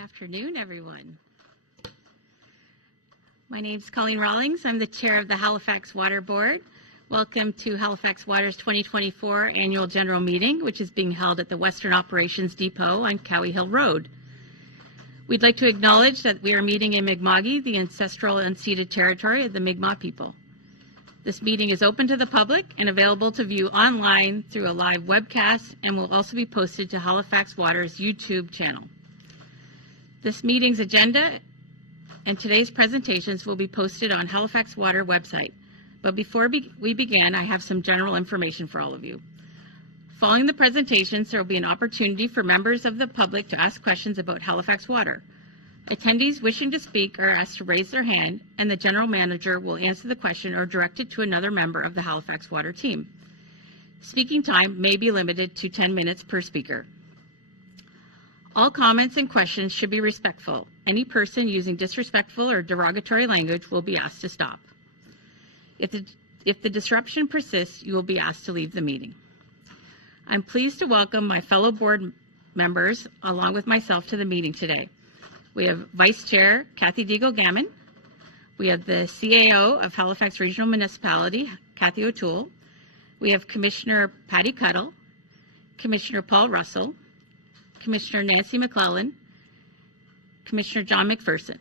afternoon, everyone. My name is Colleen Rawlings. I'm the chair of the Halifax Water Board. Welcome to Halifax Water's 2024 Annual General Meeting, which is being held at the Western Operations Depot on Cowie Hill Road. We'd like to acknowledge that we are meeting in Mi'kma'ki, the ancestral unceded territory of the Mi'kmaq people. This meeting is open to the public and available to view online through a live webcast and will also be posted to Halifax Water's YouTube channel. This meeting's agenda and today's presentations will be posted on Halifax Water website. But before we begin, I have some general information for all of you. Following the presentations, there will be an opportunity for members of the public to ask questions about Halifax Water. Attendees wishing to speak are asked to raise their hand, and the general manager will answer the question or direct it to another member of the Halifax Water team. Speaking time may be limited to 10 minutes per speaker. All comments and questions should be respectful. Any person using disrespectful or derogatory language will be asked to stop. If the disruption persists, you will be asked to leave the meeting. I'm pleased to welcome my fellow board members along with myself to the meeting today. We have Vice Chair Kathy Deagle-Gammon. We have the CAO of Halifax Regional Municipality, Kathy O'Toole. We have Commissioner Patty Cuddle, Commissioner Paul Russell, Commissioner Nancy McClellan, Commissioner John McPherson.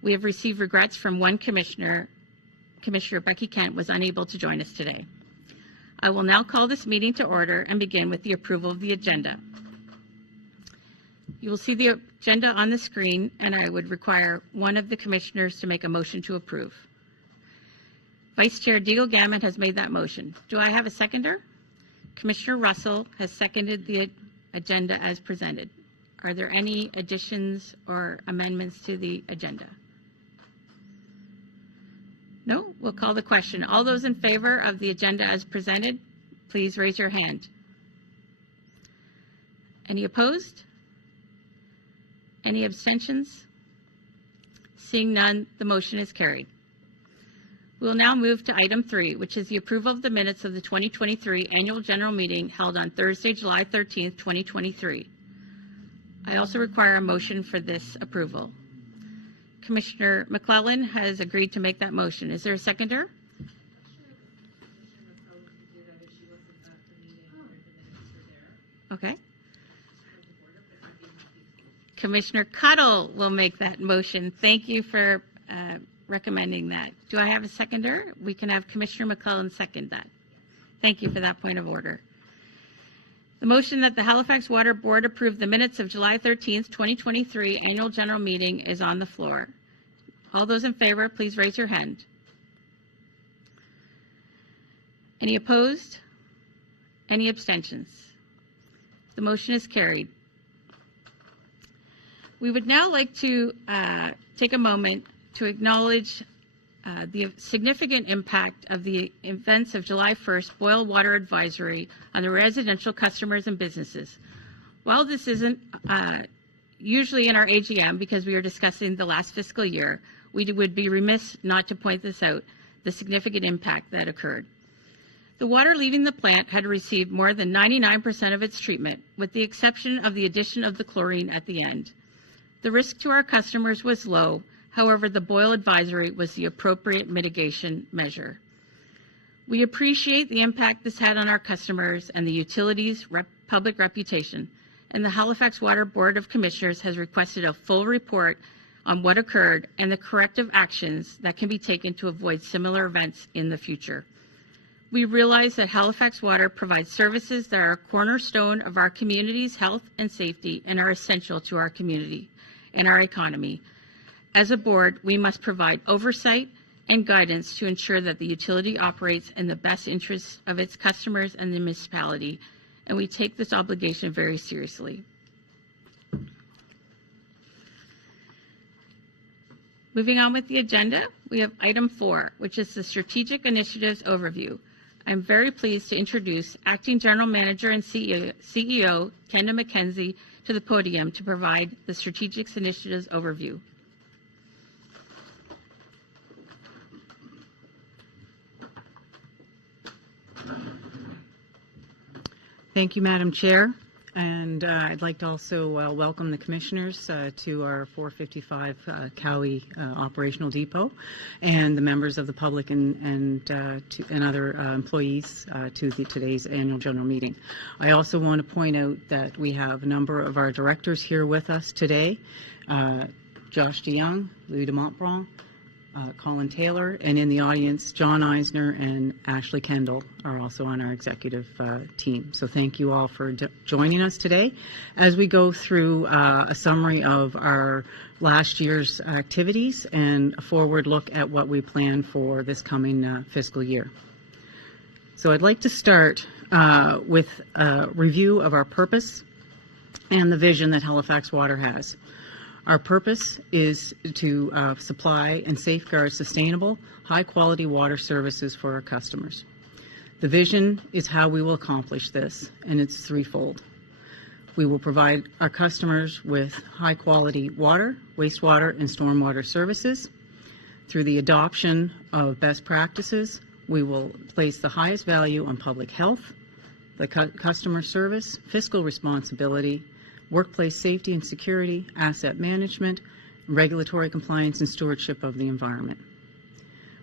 We have received regrets from one commissioner. Commissioner Becky Kent was unable to join us today. I will now call this meeting to order and begin with the approval of the agenda. You will see the agenda on the screen, and I would require one of the commissioners to make a motion to approve. Vice Chair Deagle-Gammon has made that motion. Do I have a seconder? Commissioner Russell has seconded the agenda as presented. Are there any additions or amendments to the agenda? No? We'll call the question. All those in favor of the agenda as presented, please raise your hand. Any opposed? Any abstentions? Seeing none, the motion is carried. We will now move to item 3, which is the approval of the minutes of the 2023 Annual General Meeting held on Thursday, July 13th, 2023. I also require a motion for this approval. Commissioner McClellan has agreed to make that motion. Is there a seconder? Okay. Commissioner Cuddle will make that motion. Thank you for recommending that. Do I have a seconder? We can have Commissioner McClellan second that. Thank you for that point of order. The motion that the Halifax Water Board approve the minutes of July 13th, 2023 Annual General Meeting is on the floor. All those in favor, please raise your hand. Any opposed? Any abstentions? The motion is carried. We would now like to take a moment to acknowledge the significant impact of the events of July 1st boil water advisory on the residential customers and businesses. While this isn't usually in our AGM because we are discussing the last fiscal year, we would be remiss not to point this out, the significant impact that occurred. The water leaving the plant had received more than 99% of its treatment, with the exception of the addition of the chlorine at the end. The risk to our customers was low. However, the boil advisory was the appropriate mitigation measure. We appreciate the impact this had on our customers and the utility's public reputation, and the Halifax Water Board of Commissioners has requested a full report on what occurred and the corrective actions that can be taken to avoid similar events in the future. We realize that Halifax Water provides services that are a cornerstone of our community's health and safety and are essential to our community and our economy. As a board, we must provide oversight and guidance to ensure that the utility operates in the best interests of its customers and the municipality, and we take this obligation very seriously. Moving on with the agenda, we have item 4, which is the Strategic Initiatives Overview. I'm very pleased to introduce Acting General Manager and CEO Kenda McKenzie to the podium to provide the Strategic Initiatives Overview. Thank you, Madam Chair. And I'd like to also welcome the commissioners to our 455 Cowie operational depot, and the members of the public and other employees to today's annual general meeting. I also want to point out that we have a number of our directors here with us today. Josh DeYoung, Louis de Montbron, Colin Taylor, and in the audience, John Eisner and Ashley Kendall are also on our executive team. So thank you all for joining us today as we go through a summary of our last year's activities and a forward look at what we plan for this coming fiscal year. So I'd like to start with a review of our purpose and the vision that Halifax Water has. Our purpose is to supply and safeguard sustainable, high-quality water services for our customers. The vision is how we will accomplish this, and it's threefold. We will provide our customers with high-quality water, wastewater, and stormwater services. Through the adoption of best practices, we will place the highest value on public health, the customer service, fiscal responsibility, workplace safety and security, asset management, regulatory compliance, and stewardship of the environment.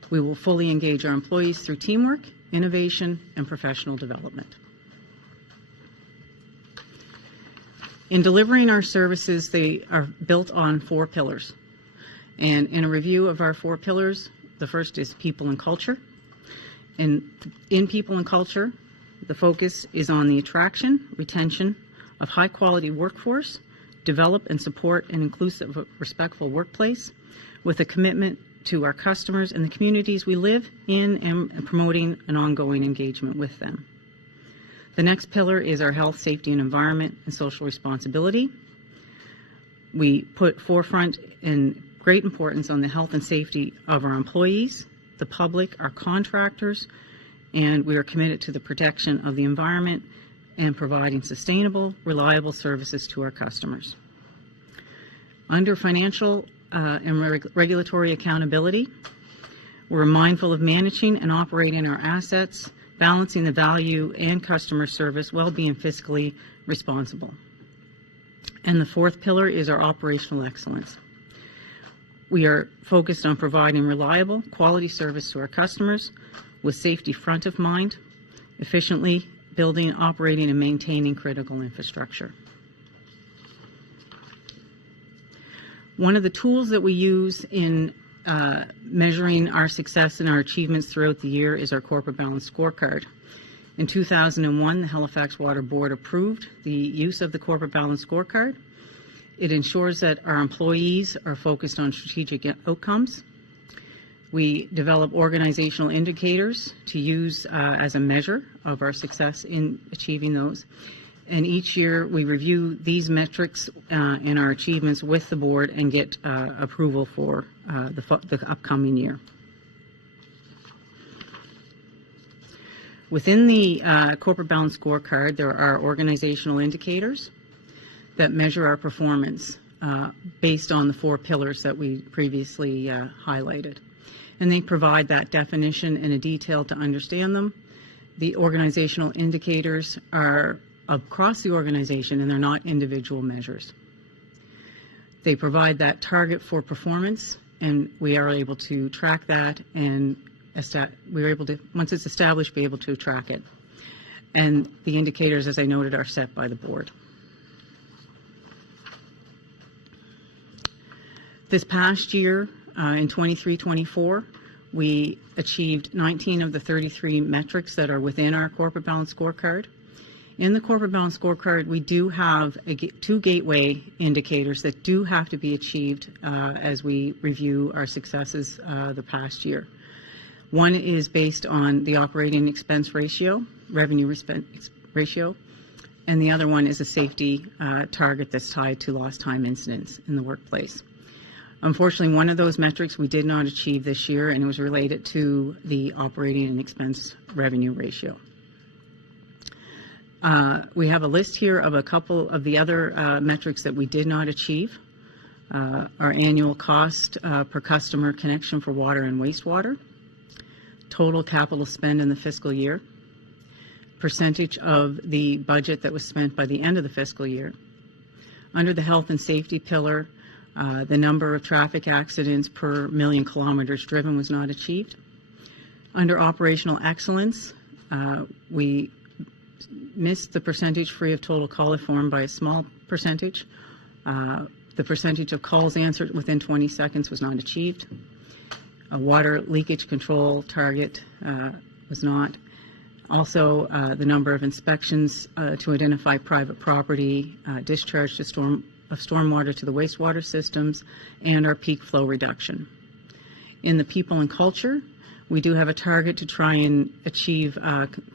We will fully engage our employees through teamwork, innovation, and professional development. In delivering our services, they are built on 4 pillars. And in a review of our 4 pillars, the first is people and culture. And in people and culture, the focus is on the attraction, retention, of high-quality workforce, develop and support an inclusive, respectful workplace with a commitment to our customers and the communities we live in and promoting an ongoing engagement with them. The next pillar is our health, safety, and environment and social responsibility. We put forefront and great importance on the health and safety of our employees, the public, our contractors, and we are committed to the protection of the environment and providing sustainable, reliable services to our customers. Under financial and regulatory accountability, we're mindful of managing and operating our assets, balancing the value and customer service while being fiscally responsible. And the 4th pillar is our operational excellence. We are focused on providing reliable, quality service to our customers with safety front of mind, efficiently building, operating, and maintaining critical infrastructure. One of the tools that we use in measuring our success and our achievements throughout the year is our corporate balance scorecard. In 2001, the Halifax Water Board approved the use of the corporate balance scorecard. It ensures that our employees are focused on strategic outcomes. We develop organizational indicators to use as a measure of our success in achieving those. And each year we review these metrics and our achievements with the board and get approval for the upcoming year. Within the corporate balance scorecard, there are organizational indicators that measure our performance based on the 4 pillars that we previously highlighted. And they provide that definition and a detail to understand them. The organizational indicators are across the organization and they're not individual measures. They provide that target for performance, and we are able to track that, and we are able to, once it's established, be able to track it. And the indicators, as I noted, are set by the board. This past year, in 23-24, we achieved 19 of the 33 metrics that are within our corporate balance scorecard. In the corporate balance scorecard, we do have 2 gateway indicators that do have to be achieved as we review our successes the past year. One is based on the operating expense ratio, revenue expense ratio, and the other one is a safety target that's tied to lost time incidents in the workplace. Unfortunately, one of those metrics we did not achieve this year, and it was related to the operating and expense revenue ratio. We have a list here of a couple of the other metrics that we did not achieve. Our annual cost per customer connection for water and wastewater, total capital spend in the fiscal year, percentage of the budget that was spent by the end of the fiscal year. Under the health and safety pillar, the number of traffic accidents per million kilometers driven was not achieved. Under operational excellence, we missed the percentage free of total coliform by a small percentage. The percentage of calls answered within 20 seconds was not achieved. A water leakage control target was not. Also, the number of inspections to identify private property, discharge to stormwater to the wastewater systems, and our peak flow reduction. In the people and culture, we do have a target to try and achieve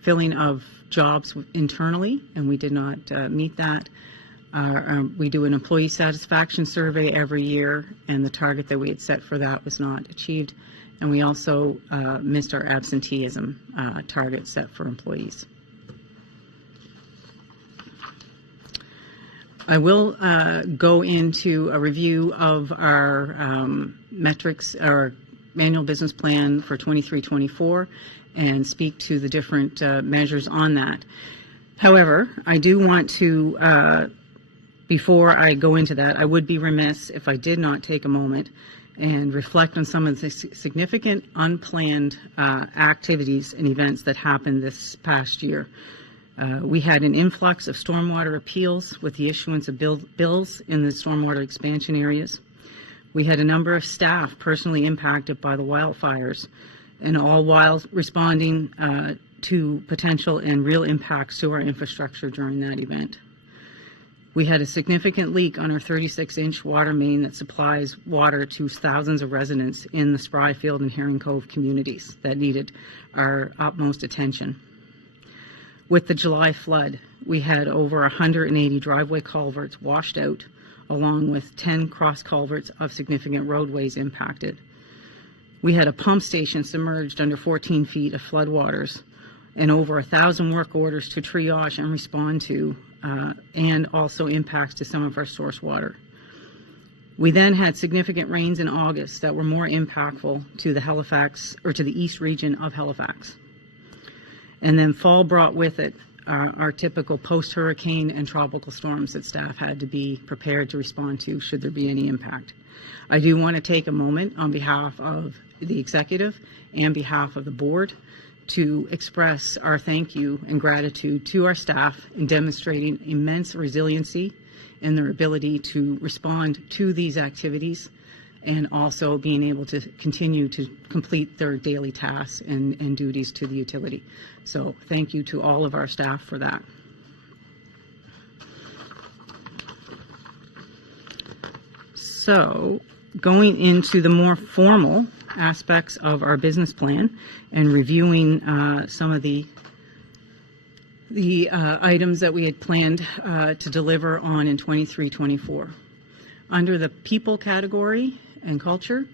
filling of jobs internally, and we did not meet that. We do an employee satisfaction survey every year, and the target that we had set for that was not achieved. And we also missed our absenteeism target set for employees. I will go into a review of our metrics, our annual business plan for 23-24, and speak to the different measures on that. However, I do want to, before I go into that, I would be remiss if I did not take a moment and reflect on some of the significant unplanned activities and events that happened this past year. We had an influx of stormwater appeals with the issuance of bills in the stormwater expansion areas. We had a number of staff personally impacted by the wildfires, and all while responding to potential and real impacts to our infrastructure during that event. We had a significant leak on our 36-inch water main that supplies water to thousands of residents in the Spryfield and Herring Cove communities that needed our utmost attention. With the July flood, we had over 180 driveway culverts washed out, along with 10 cross culverts of significant roadways impacted. We had a pump station submerged under 14 feet of floodwaters, and over 1,000 work orders to triage and respond to, and also impacts to some of our source water. We then had significant rains in August that were more impactful to the Halifax, or to the east region of Halifax. And then fall brought with it our typical post-hurricane and tropical storms that staff had to be prepared to respond to should there be any impact. I do want to take a moment on behalf of the executive and behalf of the board to express our thank you and gratitude to our staff in demonstrating immense resiliency and their ability to respond to these activities, and also being able to continue to complete their daily tasks and duties to the utility. So thank you to all of our staff for that. So going into the more formal aspects of our business plan and reviewing some of the items that we had planned to deliver on in 23-24. Under the people category and culture,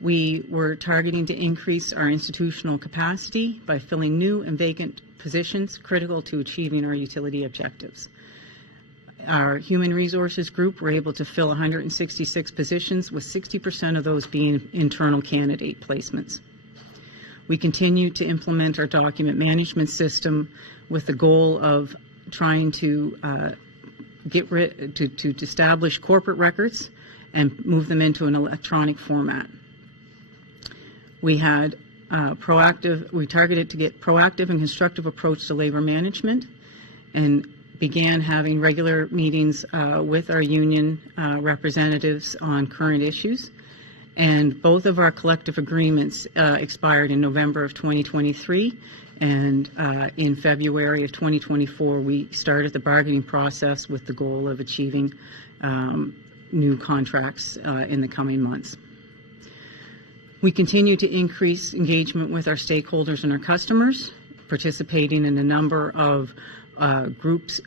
we were targeting to increase our institutional capacity by filling new and vacant positions critical to achieving our utility objectives. Our human resources group were able to fill 166 positions, with 60% of those being internal candidate placements. We continue to implement our document management system with the goal of trying to to establish corporate records and move them into an electronic format. We had we targeted to get proactive and constructive approach to labor management, and began having regular meetings with our union representatives on current issues. And both of our collective agreements expired in November of 2023, and in February of 2024 we started the bargaining process with the goal of achieving new contracts in the coming months. We continue to increase engagement with our stakeholders and our customers, participating in a number of groups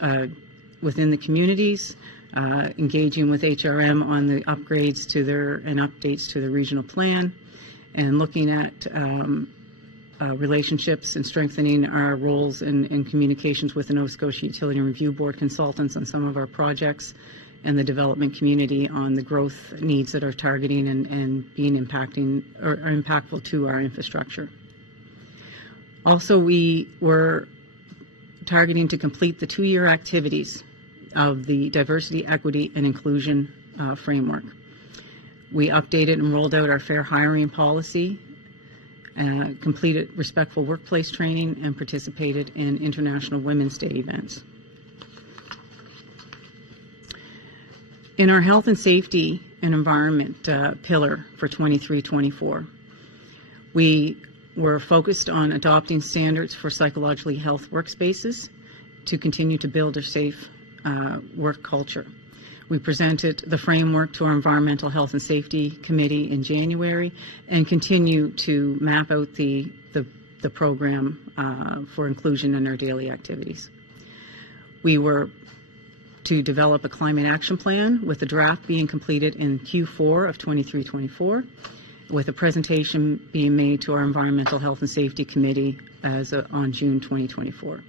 within the communities, engaging with HRM on the upgrades to and updates to the regional plan, and looking at relationships and strengthening our roles in communications with the Nova Scotia Utility and Review Board consultants on some of our projects, and the development community on the growth needs that are targeting and being impactful to our infrastructure. Also, we were targeting to complete the 2-year activities of the Diversity, Equity, and Inclusion framework. We updated and rolled out our fair hiring policy, completed respectful workplace training, and participated in International Women's Day events. In our health and safety and environment pillar for 23-24, we were focused on adopting standards for psychologically health workspaces to continue to build a safe work culture. We presented the framework to our Environmental Health and Safety Committee in January and continue to map out the program for inclusion in our daily activities. We were to develop a climate action plan, with the draft being completed in Q4 of 23-24, with a presentation being made to our Environmental Health and Safety Committee on June 2024.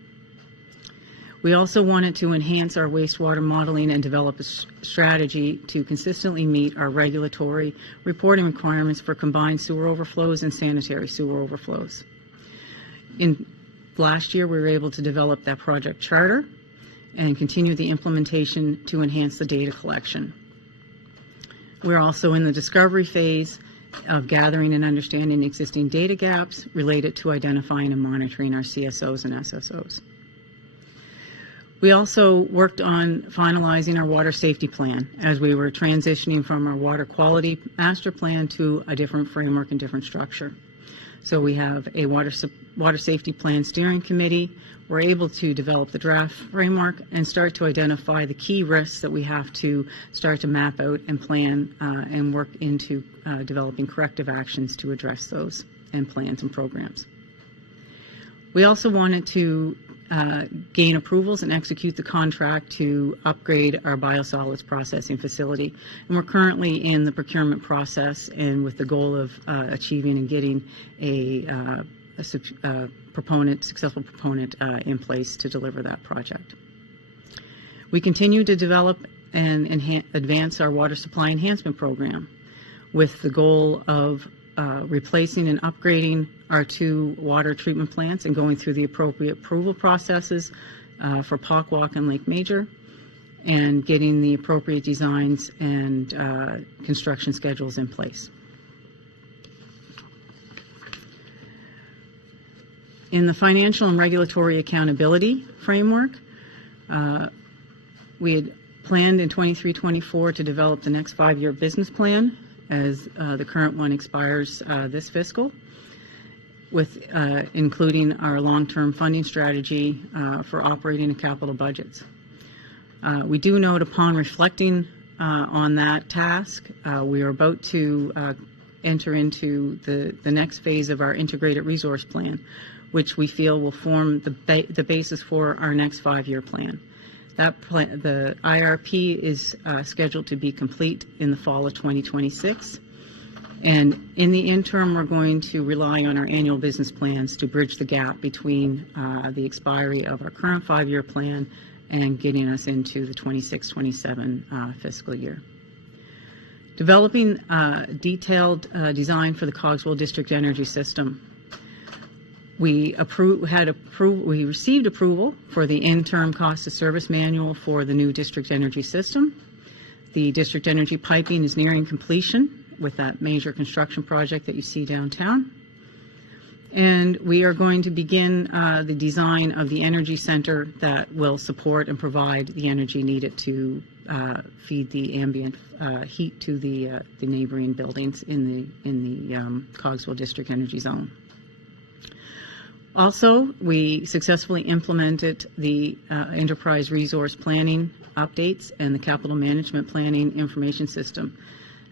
We also wanted to enhance our wastewater modeling and develop a strategy to consistently meet our regulatory reporting requirements for combined sewer overflows and sanitary sewer overflows. Last year, we were able to develop that project charter and continue the implementation to enhance the data collection. We're also in the discovery phase of gathering and understanding existing data gaps related to identifying and monitoring our CSOs and SSOs. We also worked on finalizing our water safety plan as we were transitioning from our water quality master plan to a different framework and different structure. So we have a water safety plan steering committee. We're able to develop the draft framework and start to identify the key risks that we have to start to map out and plan and work into developing corrective actions to address those and plans and programs. We also wanted to gain approvals and execute the contract to upgrade our biosolids processing facility. And we're currently in the procurement process, and with the goal of achieving and getting a successful proponent in place to deliver that project. We continue to develop and advance our water supply enhancement program with the goal of replacing and upgrading our 2 water treatment plants and going through the appropriate approval processes for Pockwalk and Lake Major, and getting the appropriate designs and construction schedules in place. In the financial and regulatory accountability framework, we had planned in 23-24 to develop the next 5-year business plan, as the current one expires this fiscal, with including our long-term funding strategy for operating and capital budgets. We do note, upon reflecting on that task, we are about to enter into the next phase of our integrated resource plan, which we feel will form the basis for our next 5-year plan. That plan, the IRP, is scheduled to be complete in the fall of 2026. And in the interim, we're going to rely on our annual business plans to bridge the gap between the expiry of our current 5-year plan and getting us into the 26-27 fiscal year. Developing detailed design for the Cogswell District Energy System. We received approval for the interim cost of service manual for the new district energy system. The district energy piping is nearing completion with that major construction project that you see downtown. And we are going to begin the design of the energy center that will support and provide the energy needed to feed the ambient heat to the neighboring buildings in the Cogswell District Energy Zone. Also, we successfully implemented the enterprise resource planning updates and the capital management planning information system.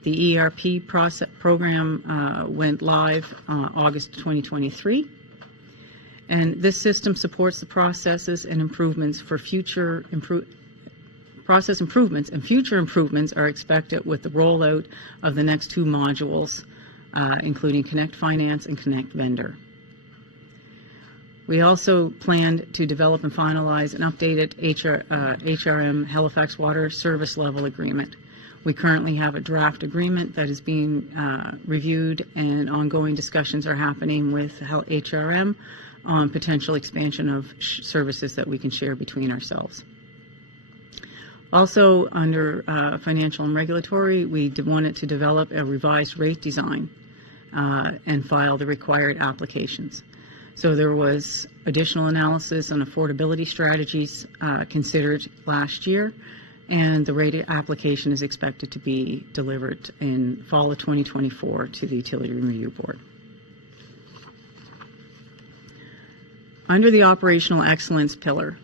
The ERP program went live August 2023, and this system supports the processes and improvements for process improvements, and future improvements are expected with the rollout of the next 2 modules, including Connect Finance and Connect Vendor. We also planned to develop and finalize an updated HRM Halifax Water service level agreement. We currently have a draft agreement that is being reviewed, and ongoing discussions are happening with HRM on potential expansion of services that we can share between ourselves. Also, under financial and regulatory, we wanted to develop a revised rate design and file the required applications. So there was additional analysis on affordability strategies considered last year, and the rate application is expected to be delivered in fall of 2024 to the Utility Review Board. Under the operational excellence pillar,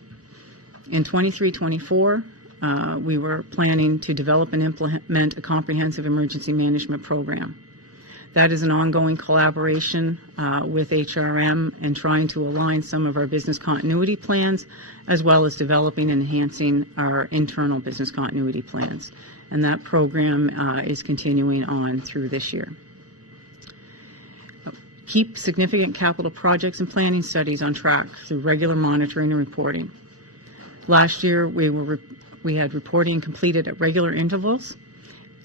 in 23-24, we were planning to develop and implement a comprehensive emergency management program. That is an ongoing collaboration with HRM and trying to align some of our business continuity plans, as well as developing and enhancing our internal business continuity plans. And that program is continuing on through this year. Keep significant capital projects and planning studies on track through regular monitoring and reporting. Last year, we had reporting completed at regular intervals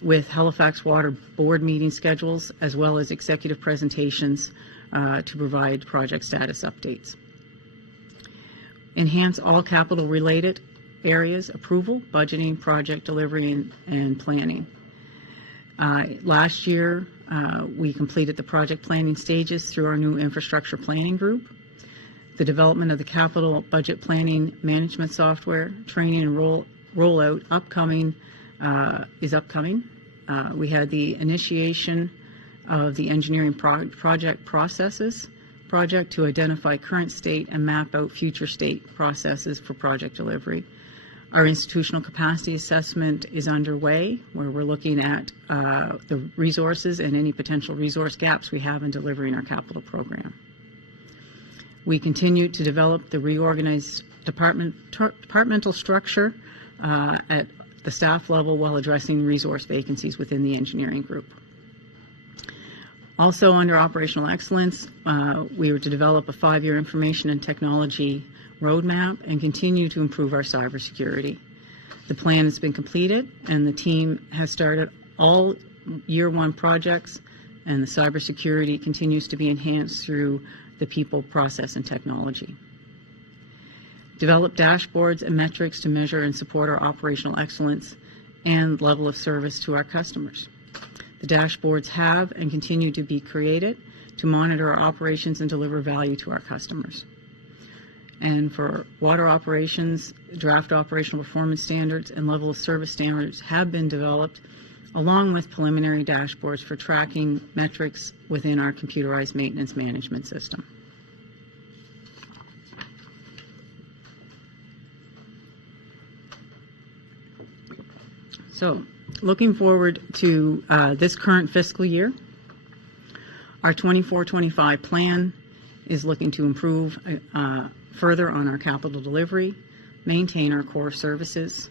with Halifax Water board meeting schedules, as well as executive presentations to provide project status updates. Enhance all capital related areas: approval, budgeting, project delivery, and planning. Last year, we completed the project planning stages through our new infrastructure planning group. The development of the capital budget planning management software, training and rollout is upcoming. We had the initiation of the engineering project processes project to identify current state and map out future state processes for project delivery. Our institutional capacity assessment is underway, where we're looking at the resources and any potential resource gaps we have in delivering our capital program. We continue to develop the reorganized departmental structure at the staff level while addressing resource vacancies within the engineering group. Also, under operational excellence, we were to develop a 5-year information and technology roadmap and continue to improve our cybersecurity. The plan has been completed, and the team has started all year 1 projects, and the cybersecurity continues to be enhanced through the people, process, and technology. Develop dashboards and metrics to measure and support our operational excellence and level of service to our customers. The dashboards have and continue to be created to monitor our operations and deliver value to our customers. And for water operations, draft operational performance standards and level of service standards have been developed, along with preliminary dashboards for tracking metrics within our computerized maintenance management system. So, looking forward to this current fiscal year, our 24-25 plan is looking to improve further on our capital delivery, maintain our core services,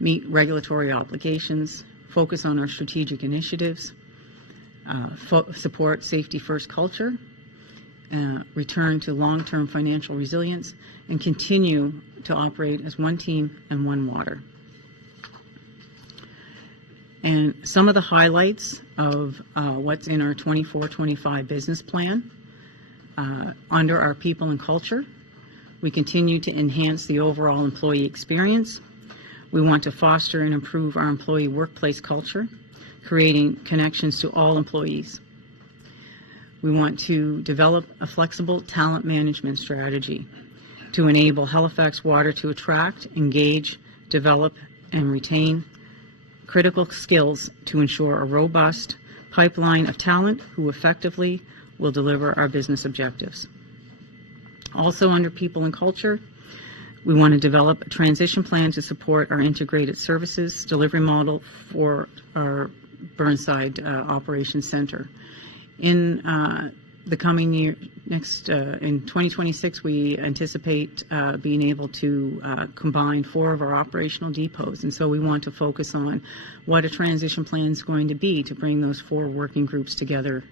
meet regulatory obligations, focus on our strategic initiatives, support safety first culture, return to long-term financial resilience, and continue to operate as one team and one water. And some of the highlights of what's in our 24-25 business plan. Under our people and culture, we continue to enhance the overall employee experience. We want to foster and improve our employee workplace culture, creating connections to all employees. We want to develop a flexible talent management strategy to enable Halifax Water to attract, engage, develop, and retain critical skills to ensure a robust pipeline of talent who effectively will deliver our business objectives. Also, under people and culture, we want to develop a transition plan to support our integrated services delivery model for our Burnside Operations Center. In the coming year, in 2026, we anticipate being able to combine 4 of our operational depots, and so we want to focus on what a transition plan is going to be to bring those 4 working groups together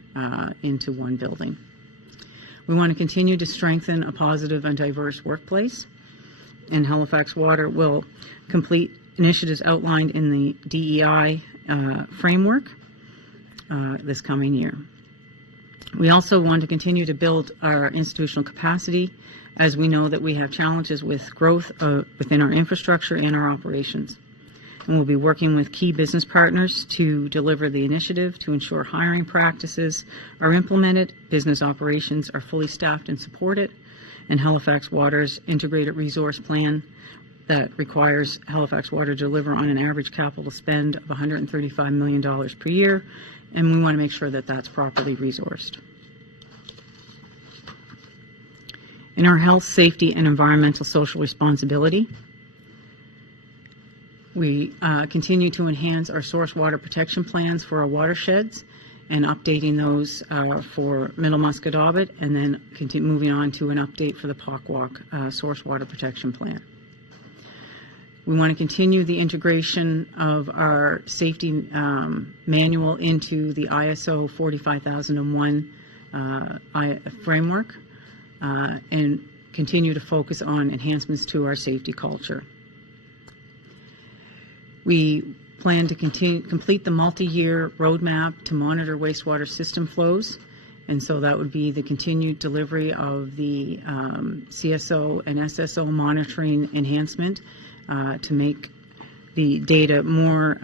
into one building. We want to continue to strengthen a positive and diverse workplace, and Halifax Water will complete initiatives outlined in the DEI framework this coming year. We also want to continue to build our institutional capacity, as we know that we have challenges with growth within our infrastructure and our operations. And we'll be working with key business partners to deliver the initiative to ensure hiring practices are implemented, business operations are fully staffed and supported, and Halifax Water's integrated resource plan that requires Halifax Water to deliver on an average capital spend of $135 million per year, and we want to make sure that that's properly resourced. In our health, safety, and environmental social responsibility, we continue to enhance our source water protection plans for our watersheds and updating those for Middle Musquodoboit, and then moving on to an update for the Pockwalk source water protection plan. We want to continue the integration of our safety manual into the ISO 45001 framework and continue to focus on enhancements to our safety culture. We plan to complete the multi-year roadmap to monitor wastewater system flows, and so that would be the continued delivery of the CSO and SSO monitoring enhancement to make the data more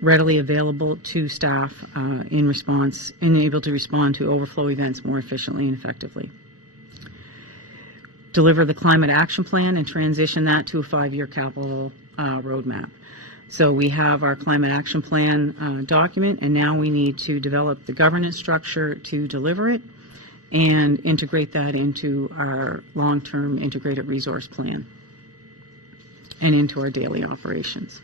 readily available to staff in response and able to respond to overflow events more efficiently and effectively. Deliver the climate action plan and transition that to a 5-year capital roadmap. So we have our climate action plan document, and now we need to develop the governance structure to deliver it and integrate that into our long-term integrated resource plan and into our daily operations.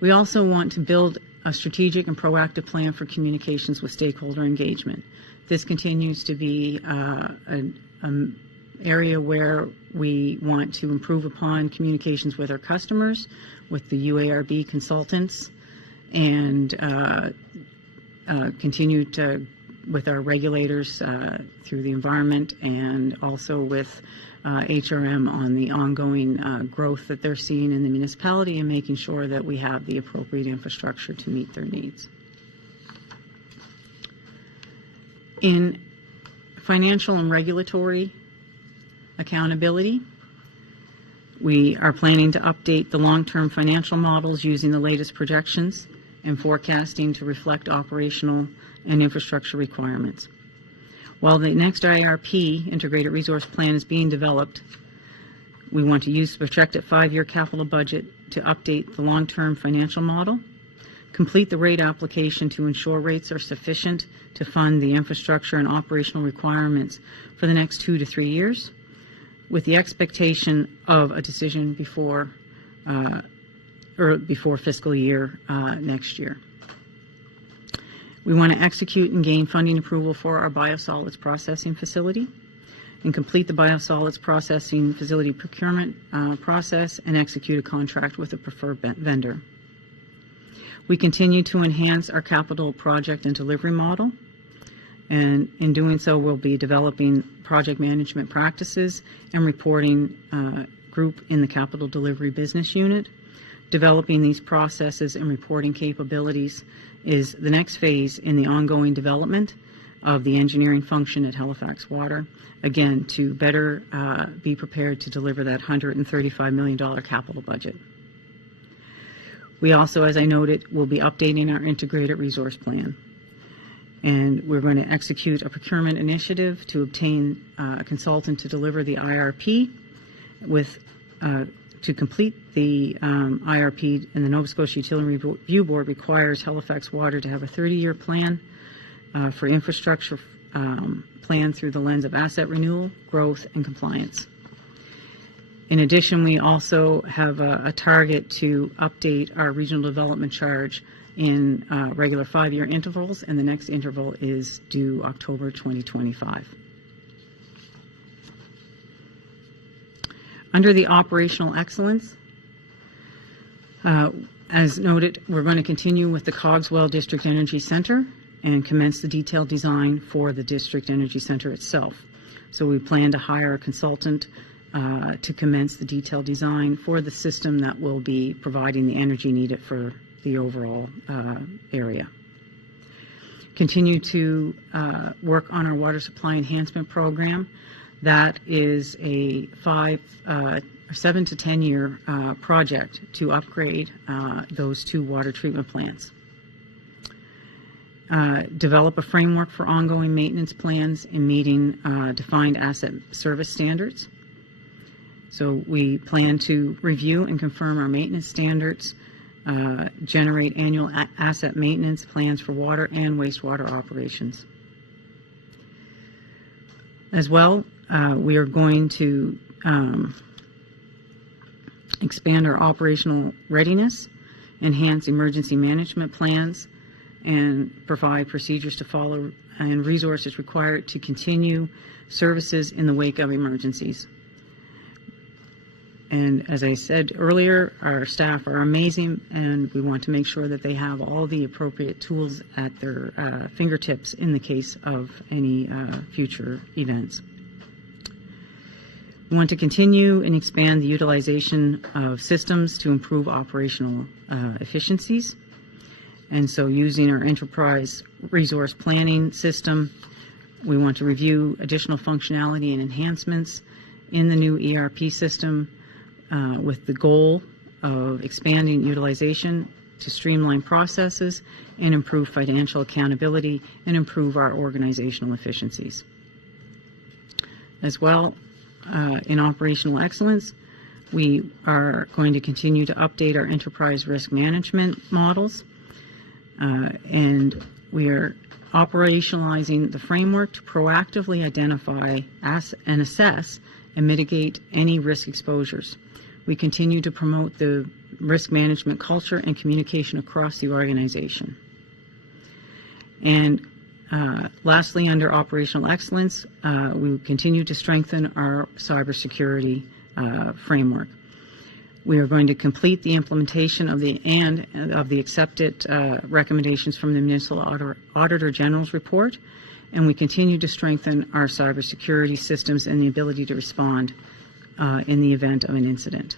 We also want to build a strategic and proactive plan for communications with stakeholder engagement. This continues to be an area where we want to improve upon communications with our customers, with the UARB consultants, and continue to with our regulators through the environment, and also with HRM on the ongoing growth that they're seeing in the municipality, and making sure that we have the appropriate infrastructure to meet their needs. In financial and regulatory accountability, we are planning to update the long-term financial models using the latest projections and forecasting to reflect operational and infrastructure requirements. While the next IRP, Integrated Resource Plan, is being developed, we want to use the projected 5-year capital budget to update the long-term financial model, complete the rate application to ensure rates are sufficient to fund the infrastructure and operational requirements for the next 2 to 3 years, with the expectation of a decision before fiscal year next year. We want to execute and gain funding approval for our biosolids processing facility and complete the biosolids processing facility procurement process and execute a contract with a preferred vendor. We continue to enhance our capital project and delivery model, and in doing so, we'll be developing project management practices and reporting group in the capital delivery business unit. Developing these processes and reporting capabilities is the next phase in the ongoing development of the engineering function at Halifax Water, again, to better be prepared to deliver that $135 million capital budget. We also, as I noted, will be updating our integrated resource plan. And we're going to execute a procurement initiative to obtain a consultant to deliver the IRP with to complete the IRP, and the Nova Scotia Utility Review Board requires Halifax Water to have a 30-year plan for infrastructure plan through the lens of asset renewal, growth, and compliance. In addition, we also have a target to update our regional development charge in regular 5-year intervals, and the next interval is due October 2025. Under the operational excellence, as noted, we're going to continue with the Cogswell District Energy Center and commence the detailed design for the District Energy Center itself. So we plan to hire a consultant to commence the detailed design for the system that will be providing the energy needed for the overall area. continue to work on our water supply enhancement program. That is a 7 to 10 year project to upgrade those 2 water treatment plants. Develop a framework for ongoing maintenance plans in meeting defined asset service standards. So we plan to review and confirm our maintenance standards, generate annual asset maintenance plans for water and wastewater operations. As well, we are going to expand our operational readiness, enhance emergency management plans, and provide procedures to follow and resources required to continue services in the wake of emergencies. And as I said earlier, our staff are amazing, and we want to make sure that they have all the appropriate tools at their fingertips in the case of any future events. We want to continue and expand the utilization of systems to improve operational efficiencies. And so using our enterprise resource planning system, we want to review additional functionality and enhancements in the new ERP system with the goal of expanding utilization to streamline processes and improve financial accountability and improve our organizational efficiencies. As well, in operational excellence, we are going to continue to update our enterprise risk management models, and we are operationalizing the framework to proactively identify and assess and mitigate any risk exposures. We continue to promote the risk management culture and communication across the organization. And lastly, under operational excellence, we will continue to strengthen our cybersecurity framework. We are going to complete the implementation of the accepted recommendations from the Municipal Auditor General's report, and we continue to strengthen our cybersecurity systems and the ability to respond in the event of an incident.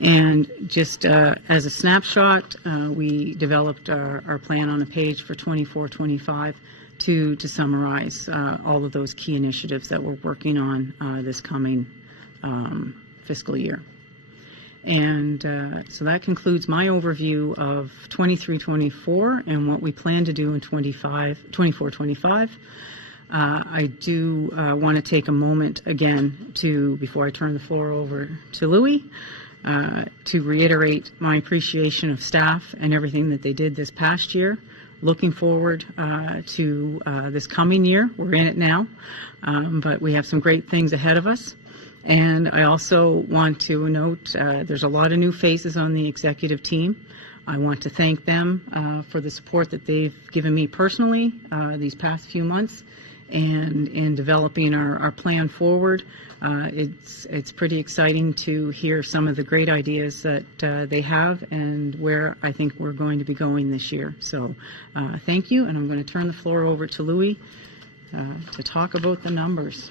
And just as a snapshot, we developed our plan on a page for 24-25 to summarize all of those key initiatives that we're working on this coming fiscal year. And so that concludes my overview of 23-24 and what we plan to do in 24-25. I do want to take a moment again before I turn the floor over to Louis, to reiterate my appreciation of staff and everything that they did this past year. Looking forward to this coming year. We're in it now, but we have some great things ahead of us. And I also want to note there's a lot of new faces on the executive team. I want to thank them for the support that they've given me personally these past few months and in developing our plan forward. It's pretty exciting to hear some of the great ideas that they have and where I think we're going to be going this year. So thank you, and I'm going to turn the floor over to Louis to talk about the numbers.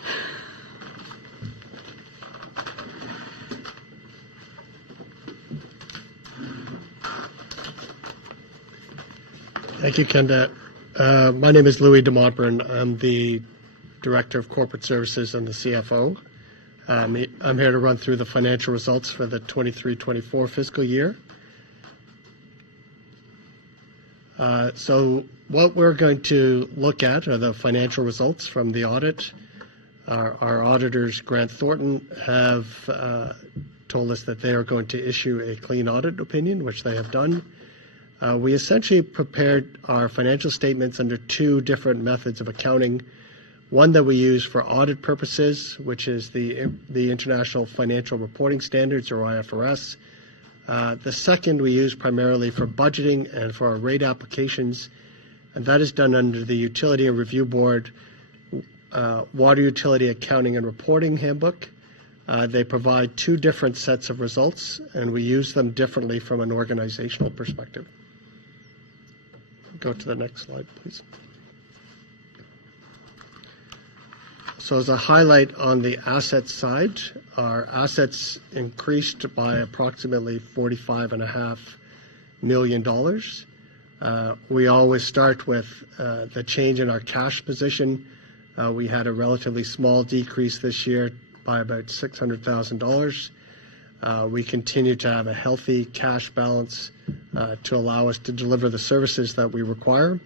Thank you, Kendra. My name is Louis de Montbrun. I'm the Director of Corporate Services and the CFO. I'm here to run through the financial results for the 23-24 fiscal year. So what we're going to look at are the financial results from the audit. Our auditors, Grant Thornton, have told us that they are going to issue a clean audit opinion, which they have done. We essentially prepared our financial statements under 2 different methods of accounting. One that we use for audit purposes, which is the International Financial Reporting Standards, or IFRS. The second we use primarily for budgeting and for our rate applications, and that is done under the Utility and Review Board Water Utility Accounting and Reporting Handbook. They provide 2 different sets of results, and we use them differently from an organizational perspective. Go to the next slide, please. So as a highlight on the asset side, our assets increased by approximately $45.5 million. We always start with the change in our cash position. We had a relatively small decrease this year by about $600,000. We continue to have a healthy cash balance to allow us to deliver the services that we require.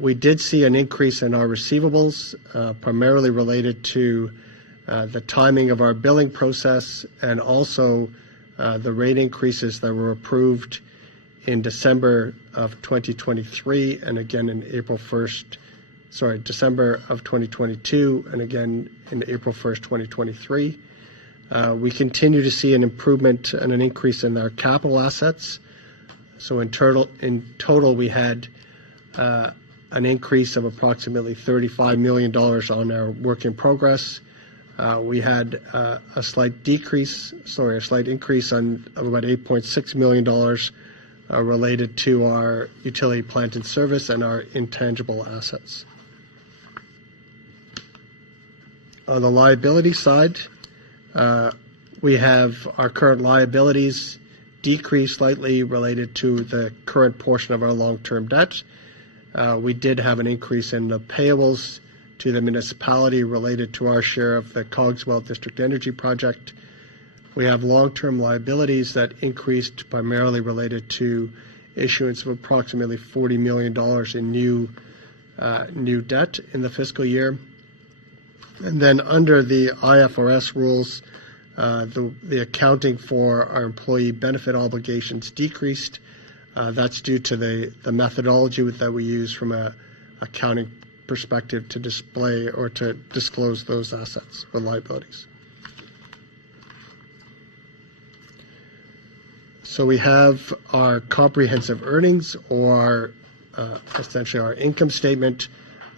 We did see an increase in our receivables, primarily related to the timing of our billing process and also the rate increases that were approved in December of 2023 and again in December of 2022 and again in April 1st, 2023. We continue to see an improvement and an increase in our capital assets. So in total we had an increase of approximately $35 million on our work in progress. We had a slight increase of about $8.6 million related to our utility plant and service and our intangible assets. On the liability side, we have our current liabilities decreased slightly related to the current portion of our long-term debt. We did have an increase in the payables to the municipality related to our share of the Cogswell District Energy Project. We have long-term liabilities that increased primarily related to issuance of approximately $40 million in new debt in the fiscal year. And then under the IFRS rules, the accounting for our employee benefit obligations decreased. That's due to the methodology that we use from a accounting perspective to display or to disclose those assets or liabilities. So we have our comprehensive earnings, or essentially our income statement.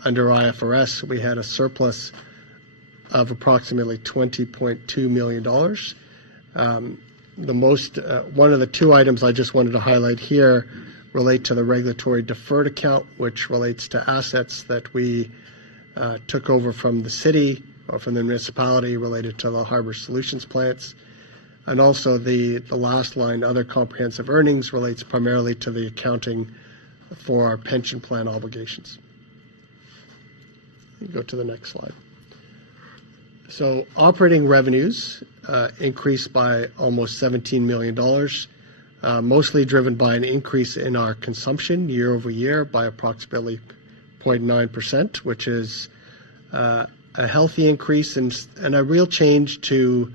Under IFRS, we had a surplus of approximately $20.2 million. One of the two items I just wanted to highlight here relate to the regulatory deferred account, which relates to assets that we took over from the city or from the municipality related to the Harbor Solutions plants. And also the last line, other comprehensive earnings, relates primarily to the accounting for our pension plan obligations. You go to the next slide. So operating revenues increased by almost $17 million, mostly driven by an increase in our consumption year over year by approximately 0.9%, which is a healthy increase and a real change to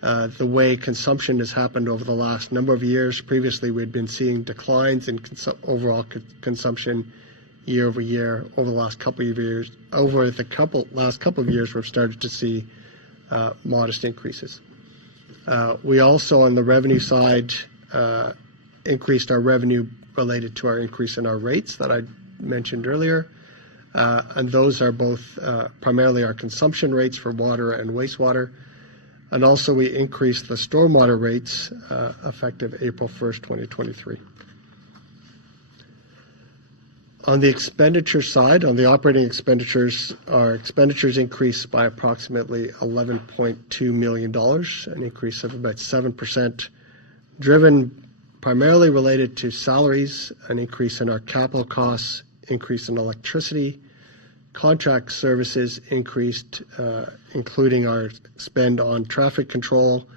the way consumption has happened over the last number of years. Previously, we'd been seeing declines in overall consumption year over year. Over the last couple of years, we've started to see modest increases. We also, on the revenue side, increased our revenue related to our increase in our rates that I mentioned earlier. And those are both primarily our consumption rates for water and wastewater. And also we increased the stormwater rates effective April 1st, 2023. On the expenditure side, on the operating expenditures, our expenditures increased by approximately $11.2 million, an increase of about 7%, driven primarily related to salaries, an increase in our capital costs, increase in electricity, contract services increased, including our spend on traffic control.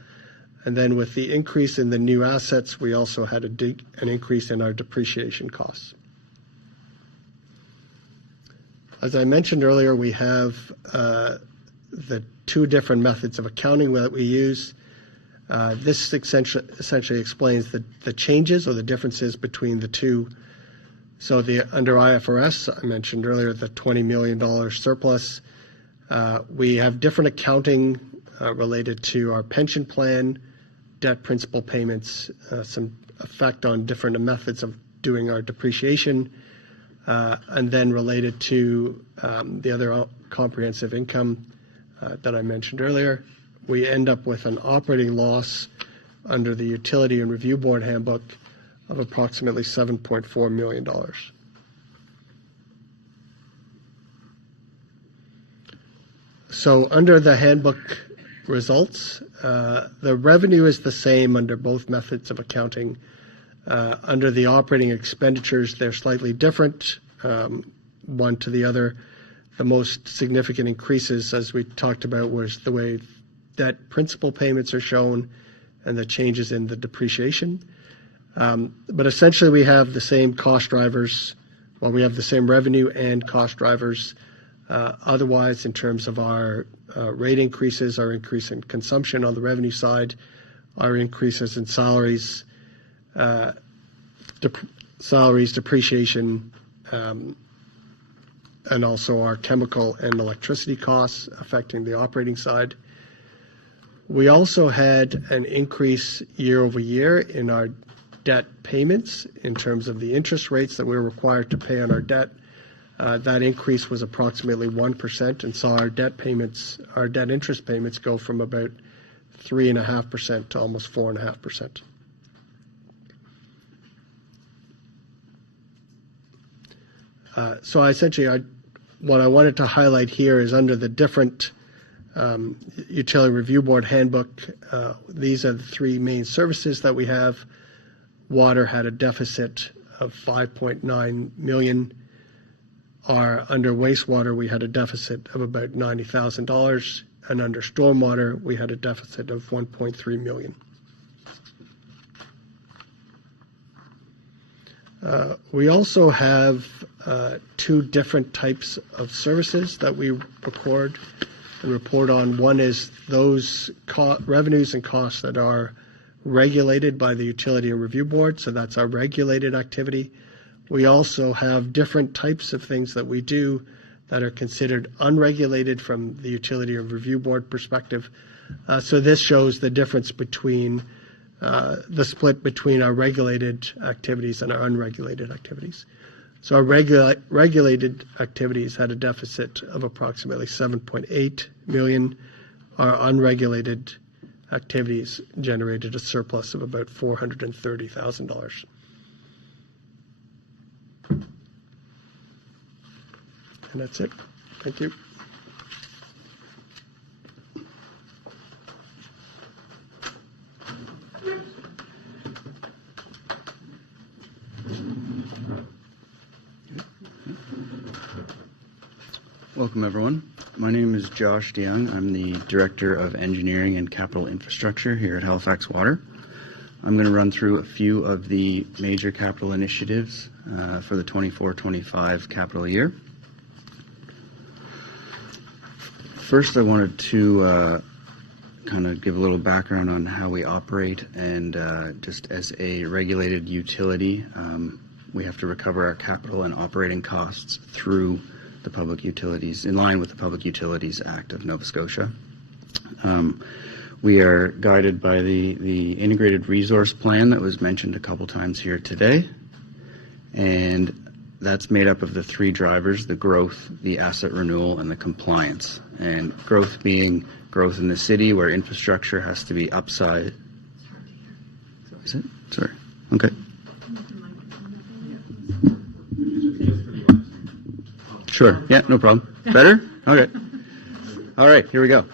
And then with the increase in the new assets, we also had an increase in our depreciation costs. As I mentioned earlier, we have the two different methods of accounting that we use. This essentially explains the changes or the differences between the two. So under IFRS, I mentioned earlier the $20 million surplus. We have different accounting related to our pension plan, debt principal payments, some effect on different methods of doing our depreciation, and then related to the other comprehensive income that I mentioned earlier. We end up with an operating loss under the Utility and Review Board Handbook of approximately $7.4 million. So under the handbook results, the revenue is the same under both methods of accounting. Under the operating expenditures, they're slightly different, one to the other. The most significant increases, as we talked about, was the way that principal payments are shown and the changes in the depreciation. But essentially, we have the same cost drivers. Well, we have the same revenue and cost drivers. Otherwise, in terms of our rate increases, our increase in consumption on the revenue side, our increases in salaries, depreciation, and also our chemical and electricity costs affecting the operating side. We also had an increase year over year in our debt payments in terms of the interest rates that we're required to pay on our debt. That increase was approximately 1%, and saw our debt interest payments go from about 3.5% to almost 4.5%. So essentially, what I wanted to highlight here is under the different Utility Review Board handbook, these are the three main services that we have. Water had a deficit of $5.9 million. Under wastewater, we had a deficit of about $90,000, and under stormwater, we had a deficit of $1.3 million. We also have two different types of services that we record and report on. One is those revenues and costs that are regulated by the Utility Review Board, so that's our regulated activity. We also have different types of things that we do that are considered unregulated from the Utility Review Board perspective. So this shows the difference between the split between our regulated activities and our unregulated activities. So our regulated activities had a deficit of approximately $7.8 million. Our unregulated activities generated a surplus of about $430,000. And that's it. Thank you. Welcome, everyone. My name is Josh DeYoung. I'm the Director of Engineering and Capital Infrastructure here at Halifax Water. I'm going to run through a few of the major capital initiatives for the 24-25 capital year. First, I wanted to kind of give a little background on how we operate, and just as a regulated utility, we have to recover our capital and operating costs through the Public Utilities, in line with the Public Utilities Act of Nova Scotia. We are guided by the integrated resource plan that was mentioned a couple times here today, and that's made up of the three drivers: the growth, the asset renewal, and the compliance. And growth being growth in the city, where infrastructure has to be upside. Is it? Sorry. Okay. Sure. Yeah, no problem. Better? Okay. All right, here we go.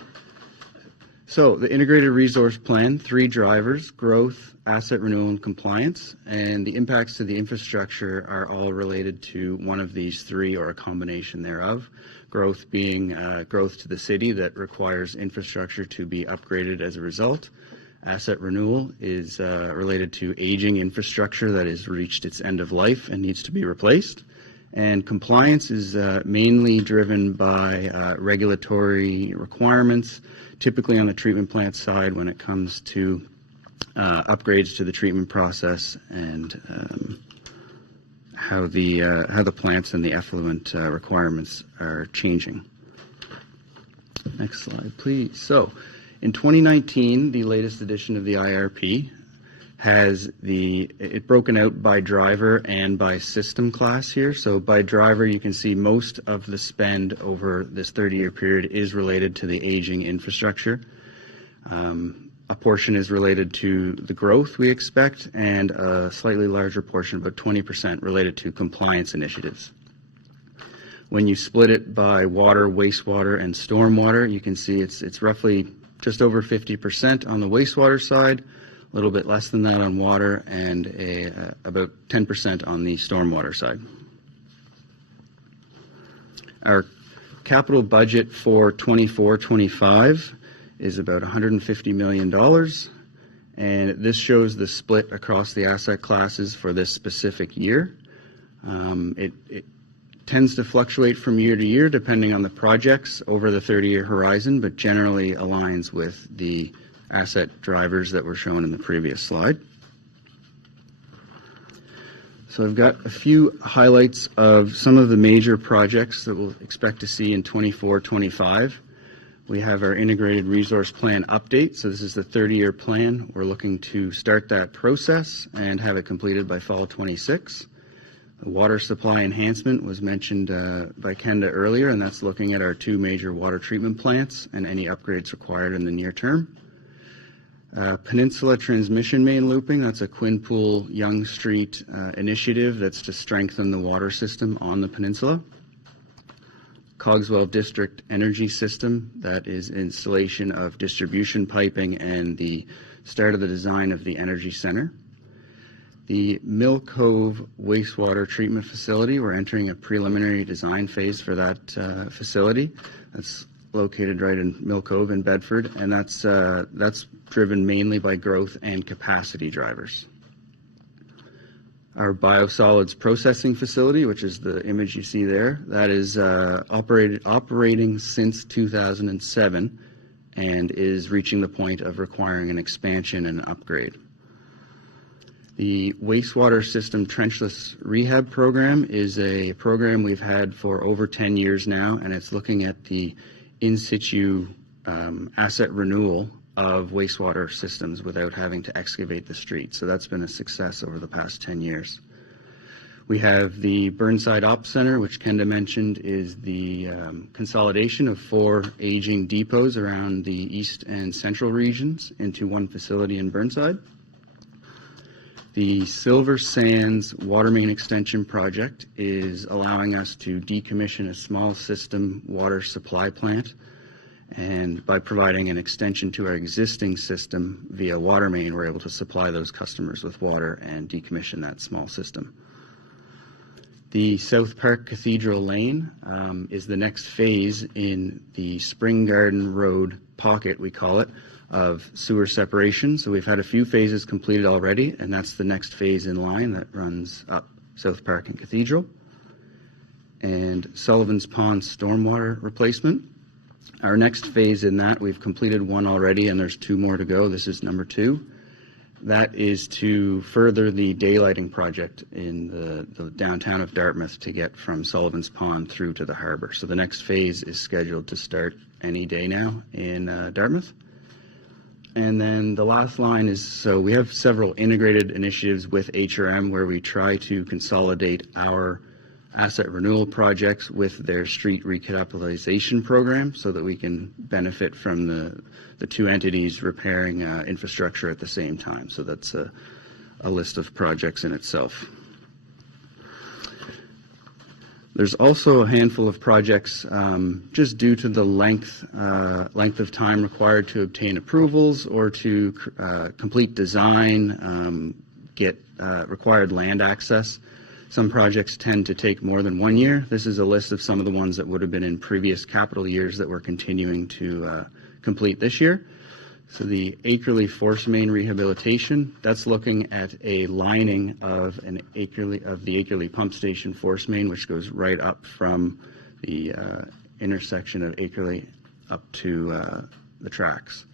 So the integrated resource plan, three drivers: growth, asset renewal, and compliance. And the impacts to the infrastructure are all related to one of these three or a combination thereof. Growth being growth to the city that requires infrastructure to be upgraded as a result. Asset renewal is related to aging infrastructure that has reached its end of life and needs to be replaced. And compliance is mainly driven by regulatory requirements, typically on the treatment plant side when it comes to upgrades to the treatment process and how the plants and the effluent requirements are changing. Next slide, please. So, in 2019, the latest edition of the IRP has it broken out by driver and by system class here. So by driver, you can see most of the spend over this 30-year period is related to the aging infrastructure. A portion is related to the growth we expect, and a slightly larger portion, about 20%, related to compliance initiatives. When you split it by water, wastewater, and stormwater, you can see it's roughly just over 50% on the wastewater side, a little bit less than that on water, and about 10% on the stormwater side. Our capital budget for 24-25 is about $150 million, and this shows the split across the asset classes for this specific year. It tends to fluctuate from year to year depending on the projects over the 30-year horizon, but generally aligns with the asset drivers that were shown in the previous slide. So I've got a few highlights of some of the major projects that we'll expect to see in 24-25. We have our integrated resource plan update. So this is the 30-year plan. We're looking to start that process and have it completed by fall 26. The water supply enhancement was mentioned by Kenda earlier, and that's looking at our 2 major water treatment plants and any upgrades required in the near term. Peninsula transmission main looping, that's a Quinpool Yonge Street initiative that's to strengthen the water system on the peninsula. Cogswell District Energy System, that is installation of distribution piping and the start of the design of the energy center. The Mill Cove wastewater treatment facility, we're entering a preliminary design phase for that facility. That's located right in Mill Cove in Bedford, and that's driven mainly by growth and capacity drivers. Our biosolids processing facility, which is the image you see there, that is operating since 2007 and is reaching the point of requiring an expansion and an upgrade. The wastewater system trenchless rehab program is a program we've had for over 10 years now, and it's looking at the in situ asset renewal of wastewater systems without having to excavate the street. So that's been a success over the past 10 years. We have the Burnside Ops Center, which Kenda mentioned is the consolidation of 4 aging depots around the east and central regions into one facility in Burnside. The Silver Sands water main extension project is allowing us to decommission a small system water supply plant, and by providing an extension to our existing system via water main, we're able to supply those customers with water and decommission that small system. The South Park Cathedral Lane is the next phase in the Spring Garden Road pocket, we call it, of sewer separation. So we've had a few phases completed already, and that's the next phase in line that runs up South Park and Cathedral. And Sullivan's Pond stormwater replacement. Our next phase in that, we've completed 1 already, and there's 2 more to go. This is number 2. That is to further the daylighting project in the downtown of Dartmouth to get from Sullivan's Pond through to the harbor. So the next phase is scheduled to start any day now in Dartmouth. And then the last line is, so we have several integrated initiatives with HRM where we try to consolidate our asset renewal projects with their street recapitalization program so that we can benefit from the 2 entities repairing infrastructure at the same time. So that's a list of projects in itself. There's also a handful of projects just due to the length of time required to obtain approvals or to complete design, get required land access. Some projects tend to take more than 1 year. This is a list of some of the ones that would have been in previous capital years that we're continuing to complete this year. So the Akerley Force Main Rehabilitation, that's looking at a lining of the Akerley Pump Station Force Main, which goes right up from the intersection of Akerley up to the tracks.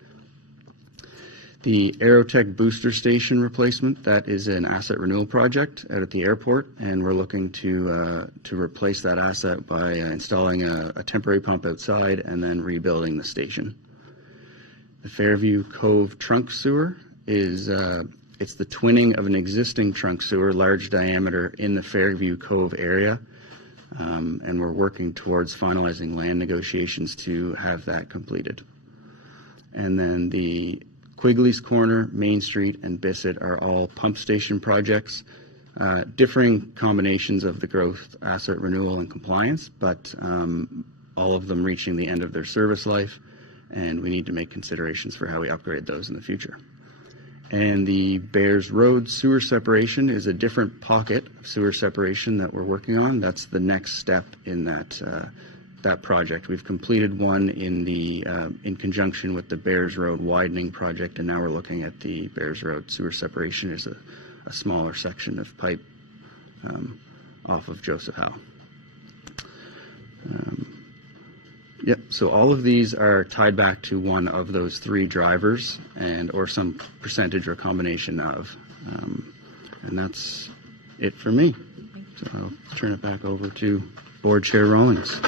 The Aerotech Booster Station replacement, that is an asset renewal project out at the airport, and we're looking to replace that asset by installing a temporary pump outside and then rebuilding the station. The Fairview Cove Trunk Sewer is it's the twinning of an existing trunk sewer, large diameter, in the Fairview Cove area, and we're working towards finalizing land negotiations to have that completed. And then the Quigley's Corner, Main Street, and Bissett are all pump station projects, differing combinations of the growth, asset renewal, and compliance, but all of them reaching the end of their service life, and we need to make considerations for how we upgrade those in the future. And the Bears Road sewer separation is a different pocket of sewer separation that we're working on. That's the next step in that project. We've completed one in conjunction with the Bears Road widening project, and now we're looking at the Bears Road sewer separation as a smaller section of pipe off of Joseph Howe. Yep, so all of these are tied back to one of those three drivers or some percentage or combination of. And that's it for me. So I'll turn it back over to Board Chair Rawlings.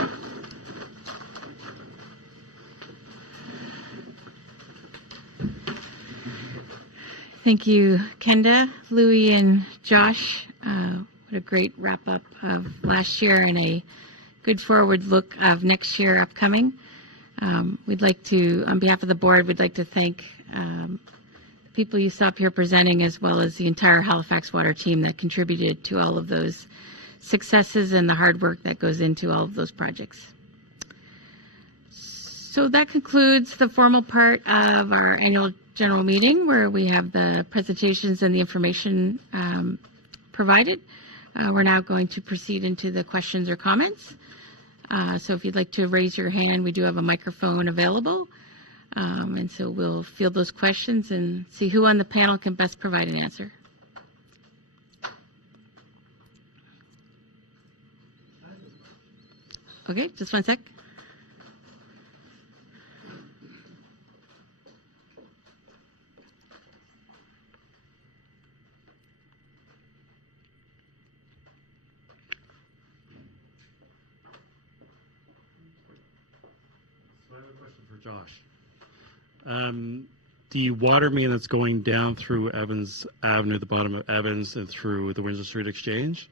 Thank you, Kenda, Louie, and Josh. What a great wrap-up of last year and a good forward look of next year upcoming. We'd like to, on behalf of the board, we'd like to thank the people you saw up here presenting, as well as the entire Halifax Water team that contributed to all of those successes and the hard work that goes into all of those projects. So that concludes the formal part of our annual general meeting, where we have the presentations and the information provided. We're now going to proceed into the questions or comments. So if you'd like to raise your hand, we do have a microphone available. And so we'll field those questions and see who on the panel can best provide an answer. Okay, just one sec. Josh, the water main that's going down through Evans Avenue, the bottom of Evans, and through the Windsor Street Exchange,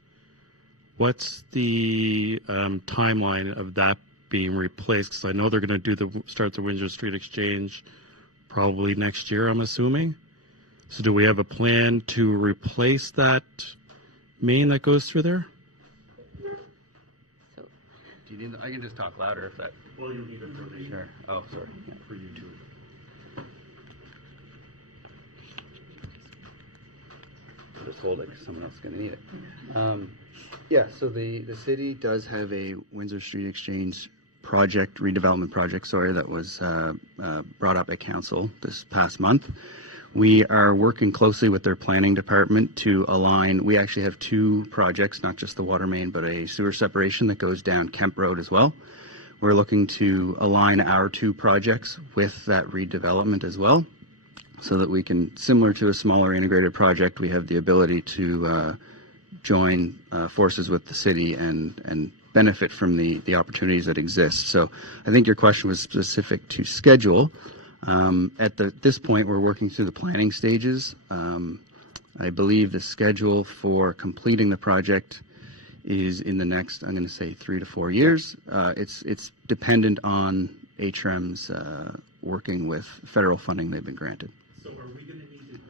what's the timeline of that being replaced? Because I know they're going to start the Windsor Street Exchange probably next year, I'm assuming. So do we have a plan to replace that main that goes through there? Do you need? I can just talk louder if that. Well, you need it for the. Sure. Oh, sorry. Yeah. For you too. I'll just hold it because someone else is going to need it. Yeah. So the city does have a Windsor Street Exchange project, redevelopment project. Sorry, that was brought up at council this past month. We are working closely with their planning department to align. We actually have two projects, not just the water main, but a sewer separation that goes down Kemp Road as well. We're looking to align our two projects with that redevelopment as well, so that we can, similar to a smaller integrated project, we have the ability to join forces with the city and benefit from the opportunities that exist. So I think your question was specific to schedule. At this point, we're working through the planning stages. I believe the schedule for completing the project is in the next, I'm going to say 3 to 4 years. It's dependent on HREM's working with federal funding they've been granted. So are we going to need to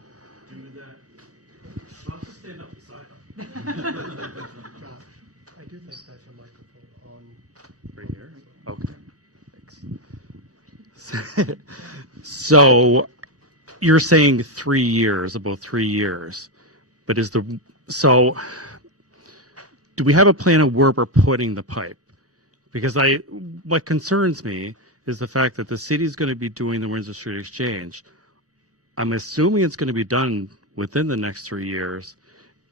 do that? Not to stand up beside them. Josh, I do think that's a microphone on. Right here? Okay. Thanks. So you're saying 3 years, about 3 years, but so do we have a plan of where we're putting the pipe? Because what concerns me is the fact that the city's going to be doing the Windsor Street Exchange. I'm assuming it's going to be done within the next 3 years,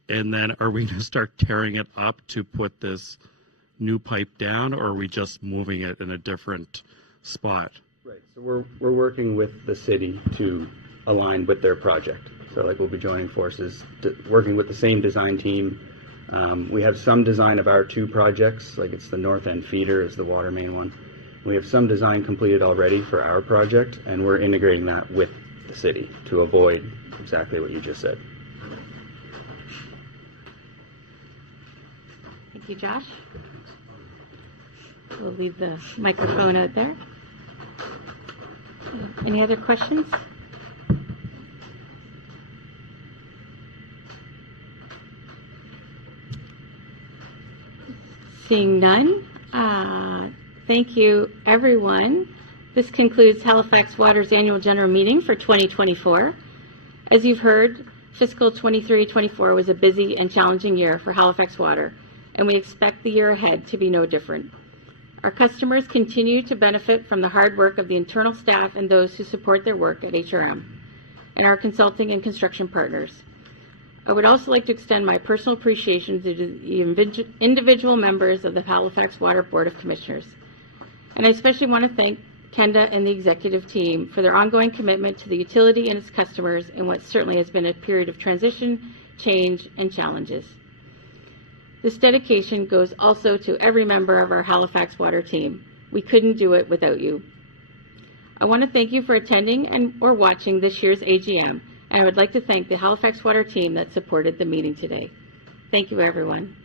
and then are we going to start tearing it up to put this new pipe down, or are we just moving it in a different spot? Right. So we're working with the city to align with their project. So like we'll be joining forces, working with the same design team. We have some design of our two projects, like it's the north end feeder is the water main one. We have some design completed already for our project, and we're integrating that with the city to avoid exactly what you just said. Thank you, Josh. We'll leave the microphone out there. Any other questions? Seeing none, thank you, everyone. This concludes Halifax Water's annual general meeting for 2024. As you've heard, fiscal 23-24 was a busy and challenging year for Halifax Water, and we expect the year ahead to be no different. Our customers continue to benefit from the hard work of the internal staff and those who support their work at HRM, and our consulting and construction partners. I would also like to extend my personal appreciation to the individual members of the Halifax Water Board of Commissioners. And I especially want to thank Kenda and the executive team for their ongoing commitment to the utility and its customers in what certainly has been a period of transition, change, and challenges. This dedication goes also to every member of our Halifax Water team. We couldn't do it without you. I want to thank you for attending and or watching this year's AGM, and I would like to thank the Halifax Water team that supported the meeting today. Thank you, everyone.